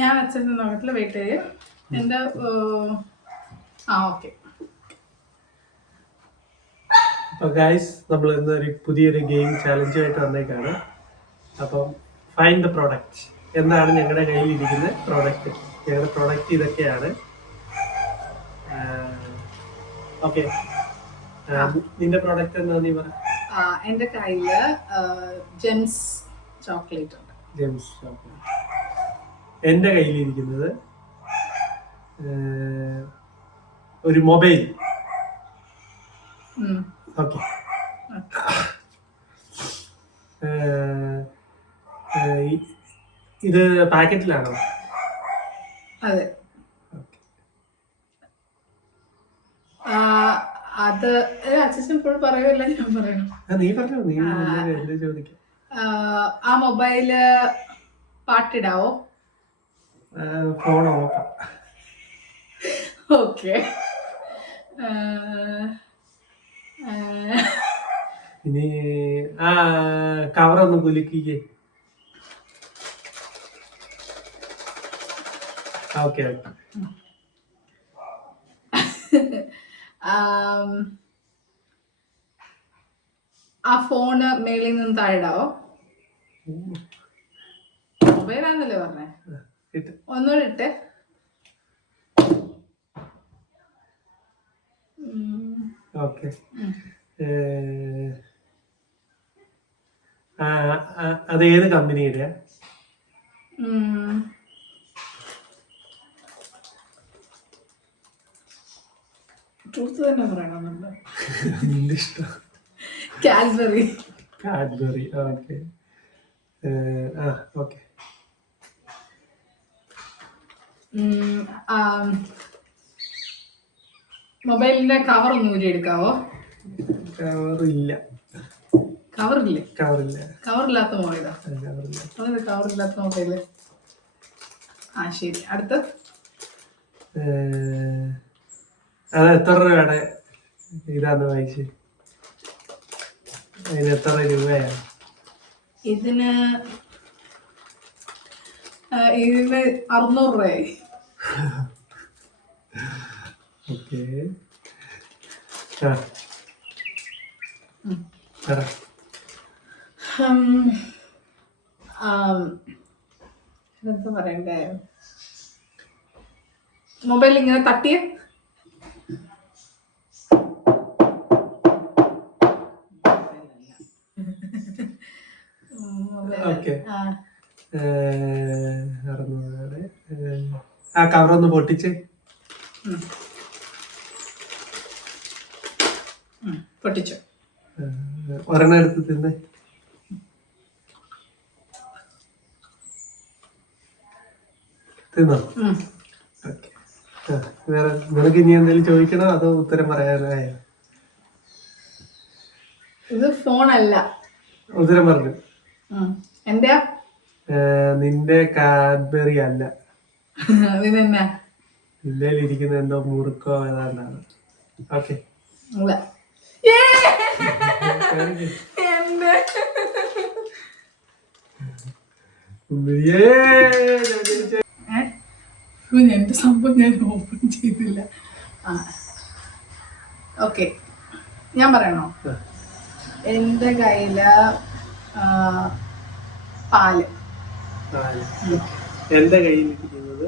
ഞാൻ അച്ഛൻ്റെ നോക്കത്തില്ല. വെയിറ്റ് ചെയ്യും. എൻ്റെ ഓക്കെ. അപ്പോൾ ഗൈസ്, നമ്മൾ ഇന്നൊരു പുതിയൊരു ഗെയിം ചാലഞ്ചുമായിട്ട് വന്നേക്കാണ്. അപ്പം ഫൈൻഡ് ദ പ്രോഡക്റ്റ്. എന്താണ് ഞങ്ങളുടെ കയ്യിലിരിക്കുന്ന പ്രോഡക്റ്റ്? ഞങ്ങളുടെ പ്രോഡക്റ്റ് ഇതൊക്കെയാണ്. ഓക്കെ, നിന്റെ പ്രോഡക്റ്റ് എന്താ നീ പറ. എൻ്റെ കയ്യില് ജെംസ് ചോക്ലേറ്റ് ഉണ്ട്. Gems chocolate. എൻ്റെ കയ്യിലിരിക്കുന്നത് ഒരു മൊബൈൽ. ഓക്കെ, ഇത് പാക്കറ്റിലാണോ? അതെ. അത് അച്ഛൻ ഇപ്പോൾ പറയുമല്ല, ഞാൻ പറയണം. നീ പറഞ്ഞു, നീ എന്താ ചോദിക്കാം. ആ മൊബൈല് പാട്ടിടാവോ? Phone off. ഓക്കെ. ഇനി കവറൊന്ന് കുലുക്കിക്കേ. Okay okay. ആ ഫോണ് മേളിൽ നിന്ന് താഴെടാവോ? മൊബൈലാന്നല്ലേ പറഞ്ഞേ? ഒന്നുകൂടെ ഇട്ടേ. ഓക്കെ. അത് ഏത് കമ്പനിയുടെ? ട്രൂത്ത് തന്നെ പറയണമെന്നുണ്ട്. നിന്റെ ഇഷ്ടം. കാഡ്ബറി. കാഡ്ബറി. Okay okay. മൊബൈലിന്റെ കവർ ഒന്ന് ഊരി എടുക്കാവോ? കവറില്ല. കവറില്ലേ? കവറില്ല. കവറില്ലാത്ത മൊബൈലാ? കവറില്ലാത്ത മൊബൈല്. ശരി. അടുത്ത് അത് എത്ര രൂപയുടെ ഇതാന്ന് വായിച്ച്? അതിന് എത്ര രൂപയാണ്? ഇതിന് 600 രൂപയായി. ഓക്കെ. എന്താ പറയണ്ടേ? മൊബൈൽ ഇങ്ങനെ തട്ടിയ ആ കവറൊന്ന് പൊട്ടിച്ച്. പൊട്ടിച്ചു. ഒരെണ്ണം എടുത്ത് തിന്നേ. തിന്നോ? ഓക്കെ. വേറെ നിനക്ക് ഇനി എന്തെങ്കിലും ചോദിക്കണോ അതോ ഉത്തരം പറയാനായോ? ഇത് ഫോണല്ല. ഉത്തരം പറഞ്ഞു. എന്റെയാ? നിന്റെ കാഡ്ബറി അല്ല. നിന്നെ നിന്റെ ഇരിക്കുന്ന എന്തോ മുറുക്കോ ഏതാണ്ടാണ്. ഓക്കെ. എന്റെ സംഭവം ഞാൻ ഓപ്പൺ ചെയ്തില്ല. ഓക്കെ, ഞാൻ പറയണോ? എന്റെ കയ്യില് പാല്. എന്റെ കയ്യിലിരിക്കുന്നത്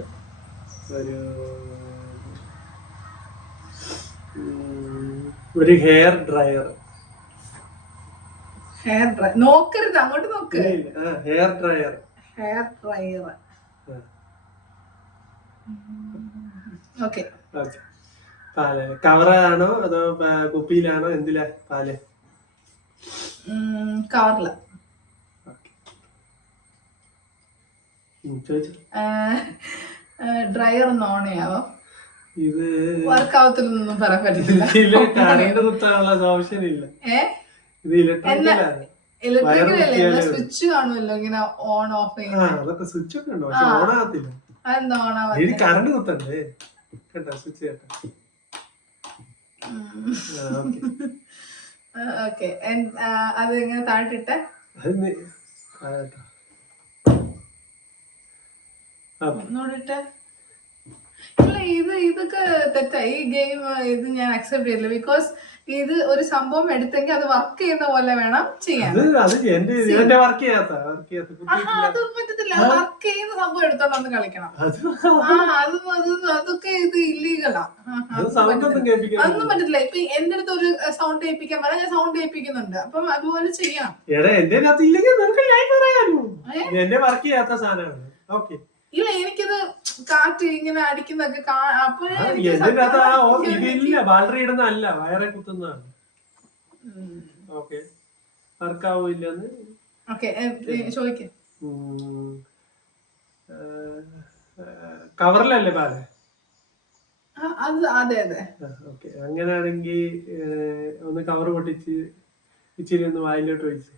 ഒരു ഹെയർ ഡ്രയർ. ഹെയർ ഡ്രയർ നോക്കരുത്, അങ്ങോട്ട് നോക്ക്. Hair dryer. Hair dryer. Okay. പാല് കവറാണോ അതോ കുപ്പിയിലാണോ? എന്തിലാ പാല്? കവറില്. ഡ്രയർ ഒന്ന് ഓൺ ചെയ്യാവോ? ഇത് വർക്കാവത്തില്ലൊന്നും പറയാൻ പറ്റില്ല. കറണ്ട് കുത്താനുള്ള ഓപ്ഷൻ ഇല്ല. ഇത് ഇലക്ട്രിക്കലാണ്. ഇലക്ട്രിക്കലല്ലേ? സ്വിച്ച് കാണുമല്ലോ ഇങ്ങനെ ഓൺ ഓഫ് ചെയ്യുന്ന. അതൊക്കെ സ്വിച്ച് ഒക്കെ ഉണ്ടോ? പക്ഷെ ഓൺ ആകത്തില്ല. അതെന്താ ഓൺ ആവാ? കറണ്ട് കുത്തണ്ടേ? കേട്ടോ സ്വിച്ച് കേട്ടോ. ഓക്കെ. അത് ഇങ്ങനെ താഴ്ത്തിട്ട് കേട്ടോ. ഓക്കെ നോടിട്ടെ. ഇല്ല, ഇതൊക്കെ തെറ്റാ. ഈ ഗെയിം ഇത് ഞാൻ അക്സെപ്റ്റ് ചെയ്യില്ല. ബിക്കോസ് ഇത് ഒരു സംഭവം എടുത്തെങ്കിൽ അത് വർക്ക് ചെയ്യുന്ന പോലെ വേണം ചെയ്യാൻ. വർക്ക് ചെയ്യാത്ത അത് പറ്റത്തില്ല. വർക്ക് ചെയ്യുന്ന സംഭവം എടുത്തോണ്ട് കളിക്കണം. അതൊക്കെ ഇത് ഇല്ലീഗലാ. അതൊന്നും പറ്റത്തില്ല. ഇപ്പൊ എന്റെ അടുത്ത് ഒരു സൗണ്ട് കേൾപ്പിക്കാൻ പറയാം, ഞാൻ സൗണ്ട് കേൾപ്പിക്കുന്നുണ്ട്. അപ്പം അതുപോലെ ചെയ്യണം. ഇല്ല, എനിക്കിത് കാറ്റ് ഇങ്ങനെ അടിക്കുന്നൊക്കെ ഇതില്ല, ബാറ്ററി ഇടുന്നതല്ല, വയറെ കുത്തുന്നതാണ്. ഓക്കെ, വർക്കാവില്ലെന്ന് ചോദിക്കും. കവറിലല്ലേ പാല്? അതെ അതെ. ഓക്കെ, അങ്ങനെയാണെങ്കിൽ ഒന്ന് കവർ പൊട്ടിച്ച് ഇച്ചിരി ഒന്ന് വായിലോട്ട് ഒഴിച്ച്.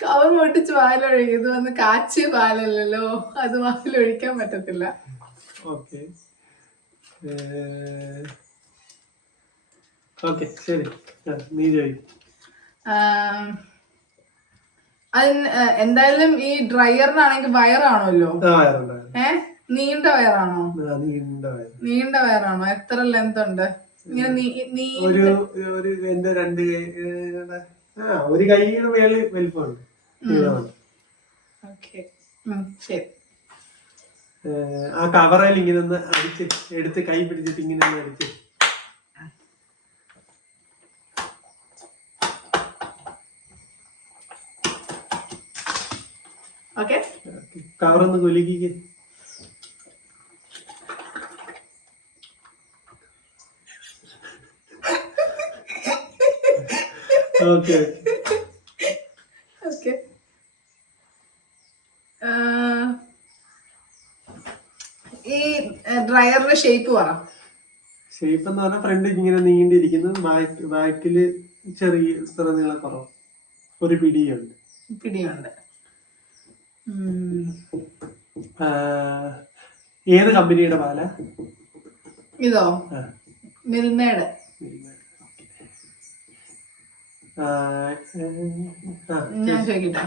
കവർ പൊട്ടിച്ച് വായിലൊഴിക്കും. ഇത് വന്ന് കാച്ചിയ പാലല്ലോ, അത് വായിലൊഴിക്കാൻ പറ്റത്തില്ല. ഓക്കെ ഓക്കെ, ശരി, നീ ചോദിക്കും. എന്തായാലും ഈ ഡ്രയറിനാണെങ്കിൽ വയറാണല്ലോ. നീണ്ട വയറാണോ? നീണ്ട വയറാണോ? എത്ര ലെങ്ത് ഉണ്ട്? ഇങ്ങനെ എന്റെ രണ്ട് ഒരു കൈയുടെ മേളിൽ വലിപ്പമുണ്ട്. ശരി. ആ കവറയിൽ ഇങ്ങനെ ഒന്ന് അടിച്ച് എടുത്ത് കൈ പിടിച്ചിട്ട് ഇങ്ങനെ ഒന്ന് അടിച്ച്. കവറൊന്ന് കുലുക്കിക്ക്. Okay okay. ഈ ഡ്രയറിന്റെ ഷേപ്പ് പറ. ഷേപ്പ് എന്ന് പറഞ്ഞാൽ ഫ്രണ്ട് ഇങ്ങനെ നീണ്ടിരിക്കുന്നു, ബാക്കില് ചെറിയ ഇത്ര നീളം കുറവ്, ഒരു പിടിയുണ്ട്. ഏത് കമ്പനിയുടെ പാല? ഇതോ? മിൽമേഡ്. ഞാൻ ചോദിക്കട്ടെ,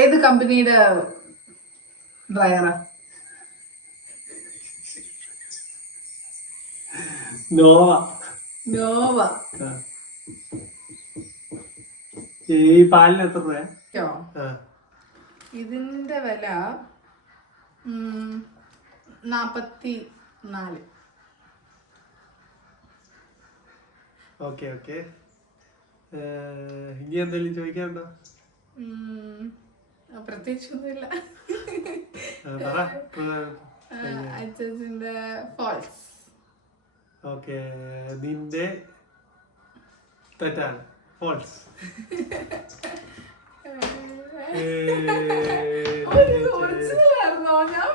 ഏത് കമ്പനിയുടെ ഡ്രയറാ? നോവ. ഈ പാലിന് എത്ര രൂപ? ഇതിന്റെ വില 44. Okay okay. ഇനി എന്തെങ്കിലും ചോദിക്കാനുണ്ടോ? പ്രത്യേകിച്ചൊന്നുമില്ല. അച്ഛന്റെ ഫാൾസ്. ഓക്കെ, നിന്റെ തെറ്റാണ്, ഫാൾസ്. ഒറിജിനൽ ആയിരുന്നോ? ഞാൻ